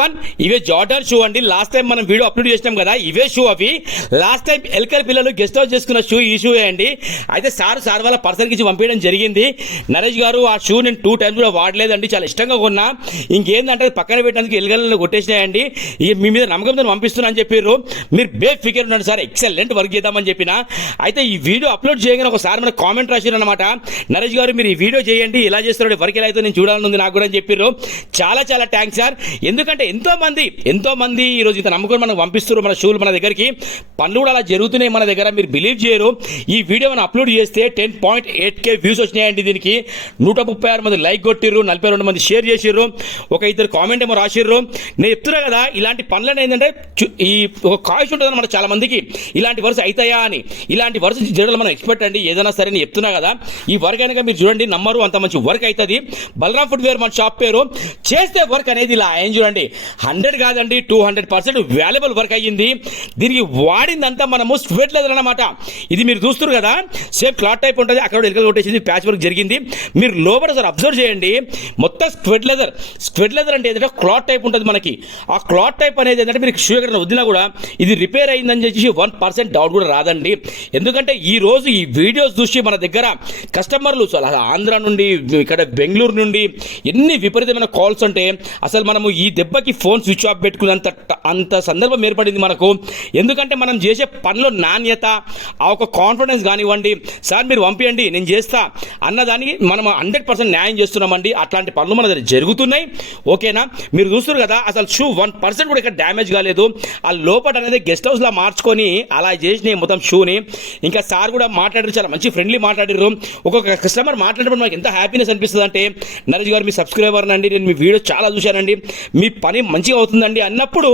One ఇవే Jordan shoe అండి. Last time మనం వీడియో అప్లోడ్ చేసినాం కదా, ఇవే షూ అవి. లాస్ట్ టైం ఎల్కల్ పిల్లలు గెస్ట్ హౌస్ చేసుకున్న షూ ఈ షూ అండి. అయితే సార్ వాళ్ళ పర్సన్కి ఇచ్చి పంపించడం జరిగింది. నరేష్ గారు ఆ షూ నేను 2 times కూడా వాడలేదండి, చాలా ఇష్టంగా కొన్నా. ఇంకేందంటే పక్కన పెట్టడానికి ఎల్గలను కొట్టేసినాయండి. ఇక మీ మీద నమ్మకంతో పంపిస్తున్నా అని చెప్పారు. మీరు బేఫికర్ ఉన్నాడు సార్, ఎక్సలెంట్ వర్క్ చేద్దామని చెప్పిన. అయితే ఈ వీడియో అప్లోడ్ చేయగానే ఒకసారి మన కామెంట్ రాశారు అనమాట, నరేష్ గారు మీరు ఈ వీడియో చేయండి, ఎలా చేస్తారో వర్క్ ఎలా అయితే నేను చూడాలని ఉంది నాకు కూడా అని చెప్పారు. చాలా చాలా థ్యాంక్స్ సార్. ఎందుకంటే ఎంతో మంది ఈ రోజు ఇంత నమ్మకం మనకు పంపిస్తారు మన షూలు మన దగ్గరికి. పనులు కూడా అలా జరుగుతున్నాయి మన దగ్గర, మీరు బిలీవ్ చేయరు. ఈ వీడియో మనం అప్లోడ్ చేస్తే 10.8K వ్యూస్ వచ్చినాయండి. దీనికి 136 మంది లైక్ కొట్టిర్రు, 42 మంది షేర్ చేసిర్రు, ఒక 2 కామెంట్ ఏమో రాసిర్రు. నేను చెప్తున్నా కదా, ఇలాంటి పనులను ఏంటంటే ఈ ఒక కాయిస్ ఉంటుంది అనమాట చాలా మందికి, ఇలాంటి వరుస అవుతాయా అని. ఇలాంటి వరుస జరగడం మనం ఎక్స్పెక్ట్ అండి, ఏదైనా సరే నేను చెప్తున్నా కదా. ఈ వర్క్ కనుక మీరు చూడండి నమ్మరు, అంత మంచి వర్క్ అవుతుంది. బలరాం ఫుట్వేర్ మన షాప్ పేరు. చేస్తే వర్క్ అనేది ఇలా ఆయన చూడండి, 100 కాదండి 200% వాల్యుబుల్ వర్క్ అయ్యింది. దీనికి వాడిందంతా మనము స్వెట్ లెదర్ అనమాట. ఇది మీరు చూస్తారు కదా, సేమ్ క్లాత్ టైప్ ఉంటుంది, అక్కడ ఎలుకలు కొట్టేసింది, ప్యాచ్ వర్క్ జరిగింది. మీరు లోపల సార్ అబ్జర్వ్ చేయండి, మొత్తం స్వెట్ లెదర్ అంటే ఏంటంటే క్లాత్ టైప్ ఉంటుంది మనకి. ఆ క్లాత్ టైప్ అనేది ఏంటంటే మీరు షూ ఎక్కడ వదిలినా కూడా ఇది రిపేర్ అయిందని చెప్పి 1% డౌట్ కూడా రాదండి. ఎందుకంటే ఈ రోజు ఈ వీడియోస్ చూసి మన దగ్గర కస్టమర్లు ఆంధ్ర నుండి, ఇక్కడ బెంగళూరు నుండి ఎన్ని విపరీతమైన కాల్స్ అంటే అసలు మనము ఈ దెబ్బకి ఫోన్ స్విచ్ ఆఫ్ అంత సందర్భం ఏర్పడింది మనకు. ఎందుకంటే మనం చేసే పనిలో నాణ్యత, ఆ ఒక కాన్ఫిడెన్స్ కానివ్వండి, సార్ మీరు పంపించండి నేను చేస్తా అన్నదానికి మనం 100% న్యాయం చేస్తున్నామండి. అట్లాంటి పనులు మన దగ్గర జరుగుతున్నాయి. ఓకేనా, మీరు చూస్తారు కదా, అసలు షూ 1% కూడా ఇక్కడ డ్యామేజ్ కాలేదు. ఆ లోపల అనేది గెస్ట్ హౌస్లో మార్చుకొని అలా చేసినాయి మొత్తం షూని. ఇంకా సార్ కూడా మాట్లాడారు, చాలా మంచి ఫ్రెండ్లీ మాట్లాడారు. ఒక్కొక్క కస్టమర్ మాట్లాడేటప్పుడు మనకి ఎంత హ్యాపీనెస్ అనిపిస్తుంది అంటే, నరేష్ గారు మీ సబ్స్క్రైబర్ అండి, నేను మీ వీడియో చాలా చూశానండి, మీ పని మంచిగా అవుతుందండి అన్నప్పుడు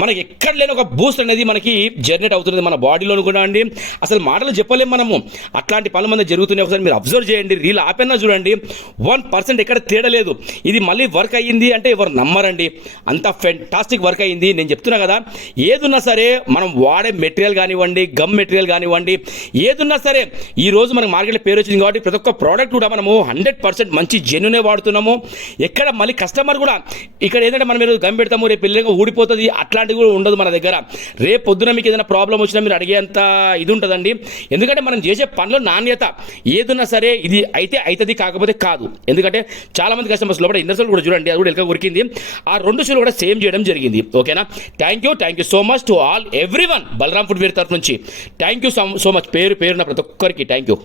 మనకి ఎక్కడ లేని ఒక బూస్ట్ అనేది మనకి జనరేట్ అవుతుంది మన బాడీలో కూడా అండి. అసలు మాటలు చెప్పలేము మనము, అట్లాంటి పనులు మన జరుగుతున్నాయి. ఒకసారి మీరు అబ్జర్వ్ చేయండి, రీల్ ఆపైనా చూడండి, 1% ఎక్కడ తేడా లేదు. ఇది మళ్ళీ వర్క్ అయ్యింది అంటే ఎవరు నమ్మరండి, అంత ఫెంటాస్టిక్ వర్క్ అయ్యింది. నేను చెప్తున్నా కదా, ఏదున్నా సరే మనం వాడే మెటీరియల్ కానివ్వండి, గమ్ మెటీరియల్ కానివ్వండి, ఏదున్నా సరే ఈ రోజు మనకు మార్కెట్లో పేరు వచ్చింది కాబట్టి ప్రతి ఒక్క ప్రోడక్ట్ కూడా మనము 100% మంచి జెన్యునే వాడుతున్నాము. ఎక్కడ మళ్ళీ కస్టమర్ కూడా ఇక్కడ ఏంటంటే మనం మీరు గమ్ పెడతాము, రేపు పెళ్ళిగా ఊడిపోతుంది, అట్లాంటివి కూడా ఉండదు మన దగ్గర. రేపు పొద్దున మీకు ఏదైనా ప్రాబ్లం వచ్చినా మీరు అడిగేంత ఇది ఉంటుందండి. ఎందుకంటే మనం చేసే పనిలో నాణ్యత ఏదున్నా సరే ఇది అయితే అవుతుంది, కాకపోతే కాదు. ఎందుకంటే చాలా మంది కస్టమర్స్ లోపల ఇండస్ట్రీ కూడా చూడండి, అది కూడా ఎలుక ఉరికింది. ఆ 2 షూలు కూడా సేమ్ చేయడం జరిగింది. ఓకేనా, thank you so much to all everyone. Balaram footwear తరఫు నుంచి థ్యాంక్ యూ సో మచ్, పేరున ప్రతి ఒక్కరికి థ్యాంక్ యూ.